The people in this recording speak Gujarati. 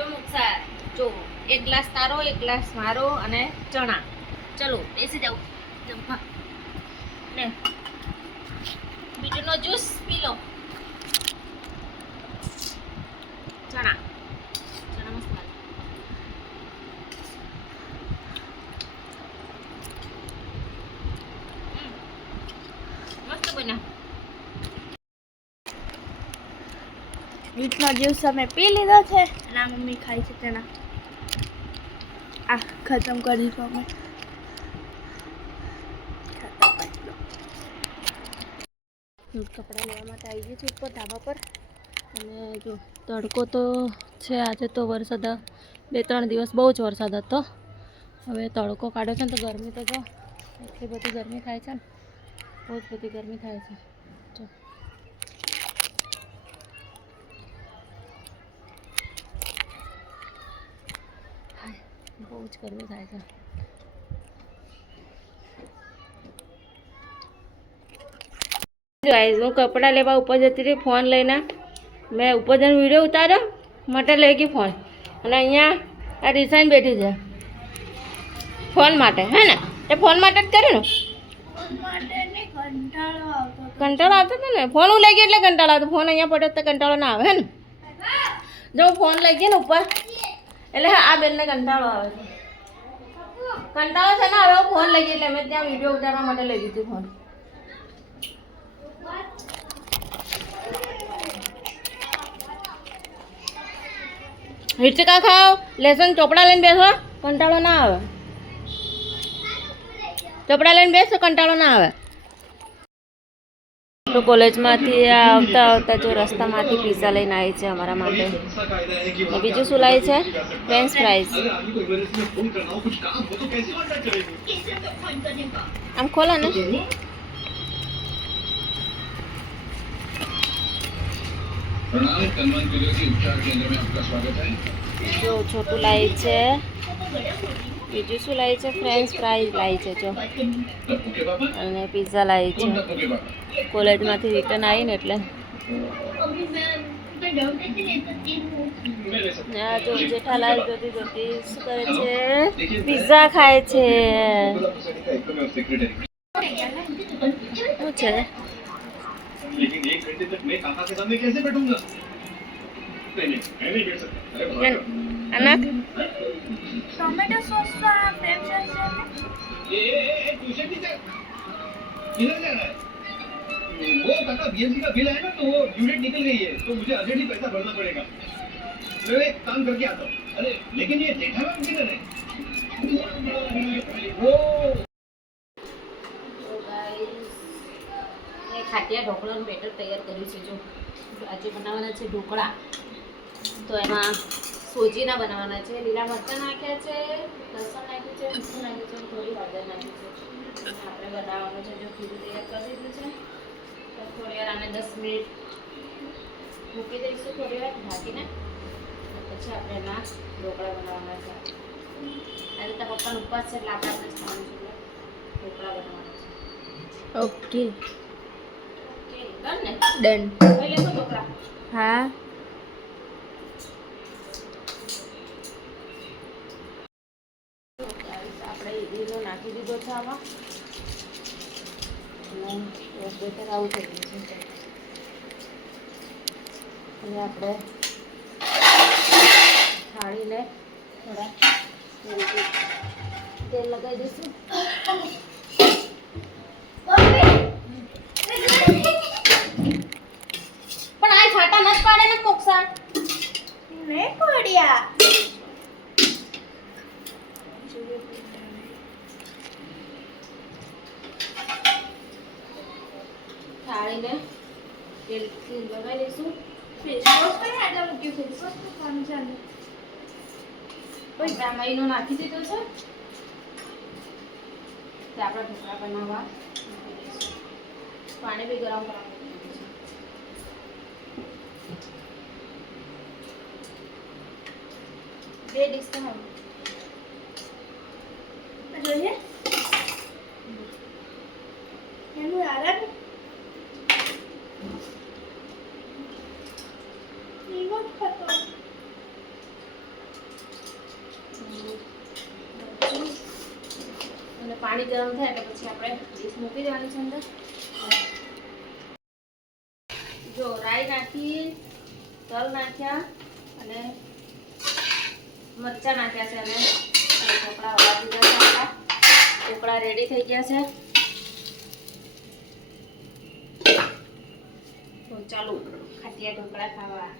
જો મુક્ષા જો એક ગ્લાસ તારો એક ગ્લાસ મારો અને ચણા. ચલો બેસી જાવ જમવા. ને બીટનો જ્યુસ પી લો. ચણા ચણા મસાલા મસ્ત બન્યા. બીટનો જ્યુસ અમે પી લીધો છે અને આ મમ્મી ખાય છે તેના. આ ખતમ કરી દીધો અમે. કપડાં લેવા માટે આવી ગઈ છું ઉપર ધાબા પર. અને જો તડકો તો છે આજે તો વરસાદ 2-3 દિવસ બહુ જ વરસાદ હતો. હવે તડકો કાઢ્યો છે ને તો ગરમી તો જો એટલી બધી ગરમી થાય છે ને બહુ જ બધી ગરમી થાય છે. જો બહુ જ ગરમી થાય છે. ગાઈઝ હું કપડાં લેવા ઉપર જતી રહી ફોન લઈને. મેં ઉપર જઈને વિડીયો ઉતાર્યો માટે લઈ ગઈ ફોન. અને અહીંયા આ રિસાઈન બેઠી છે ફોન માટે. હે ને એ ફોન માટે જ કર્યું ને. કંટાળો આવતો હતો ને. ફોન હું લઈ ગઈ એટલે કંટાળો આવતો. ફોન અહીંયા પડ્યો તો કંટાળો ના આવે. હે ને જો હું ફોન લઈ ગઈ ને ઉપર એટલે આ બેનને કંટાળો આવે છે. કંટાળો છે ને હવે હું ફોન લઈ ગઈ એટલે મેં ત્યાં વિડીયો ઉતારવા માટે લઈ દીધી ફોન. હિચકા ખાઓ લેસન ચોપડા લઈને બેસો કંટાળો ના આવે. ચોપડા લઈને બેસો કંટાળો ના આવે. તો કોલેજમાંથી આવતા આવતા જો રસ્તામાંથી પીઝા લઈને આવી છે અમારા માટે. ને બીજું શું લાવી છે? French fries. આમ ખોલો ને. જો છોટું લાવી છે. બીજું શું લાવી છે? ફ્રેન્ચ ફ્રાઈઝ લાવી છે જો. અને પીઝા લાવી છે. કોલેજમાંથી રિટર્ન આવીને એટલે જો જેઠાલાલ જોતી જોતી શું કરે છે? પીઝા ખાય છે. શું છે? लेकिन 1 घंटे तक मैं काका के सामने कैसे बैठूंगा? नहीं मैं नहीं बैठ सकता. अनाक टोमेटो सॉस का फ्रेंच फ्राइज ये ट्यूशन टीचर किधर जा रहा है? वो काका बीएमसी का बिल आया ना तो वो ड्यू डेट निकल गई है तो मुझे अर्जेंटली पैसा भरना पड़ेगा. मैं एक काम करके आता हूँ. अरे लेकिन ये जेठालाल किधर है? वो ખાટિયા ઢોકળાનું બેટર તૈયાર કર્યું છે. જો આજે બનાવવાના છે ઢોકળા. તો એમાં સોજીના બનાવવાના છે. લીલા મરચાં નાખ્યા છે, લસણ નાખ્યું છે, મીઠું નાખ્યું છે, થોડી હળદર નાખ્યું છે. આપણે બનાવવાનું છે. જો ખીરું તૈયાર કરી દીધું છે. તો થોડી વાર આને 10 મિનિટ મૂકી દઈશું થોડી વાર ઢાંકીને. પછી આપણે એના ઢોકળા બનાવવાના છે. આજે તો પપ્પાનો ઉપવાસ છે એટલે આપણે ખાવાનું છે એટલે ઢોકળા બનાવવાના છે. Okay done. હા આપણે ઈનો નાખી દીધો છે આમાં. બેટર આવું થઈ ગયું છે. અને આપણે થાળીને થોડા તેલ લગાવી દઈશું. પણ આ છાટા નથી પાડે ને મોક્ષા. नहीं पड़िया થાળીને તેલ લગાવી દઈશું. फेस वॉश पर आटा मुक्की फेस वॉश पर कौन जाने કોઈ ઈનો નાખી દીધો છે. તે આપણા ઢોકળા બનાવવા પાણી બી ગરમ કરવા બે ડીશ બનાવું જોઈએ એનું આરામ નિમક ખાતો અને પાણી ગરમ થાય એટલે પછી આપણે ડીશ મૂકી દેવાની છે અંદર. જો રાઈ નાખી, તલ નાખ્યા અને મરચાં નાખ્યા છે અને ઢોકળા હવા દીધા છે. આપણા ઢોકળા રેડી થઈ ગયા છે. તો ચાલો ખાટિયા ઢોકળા ખાવા.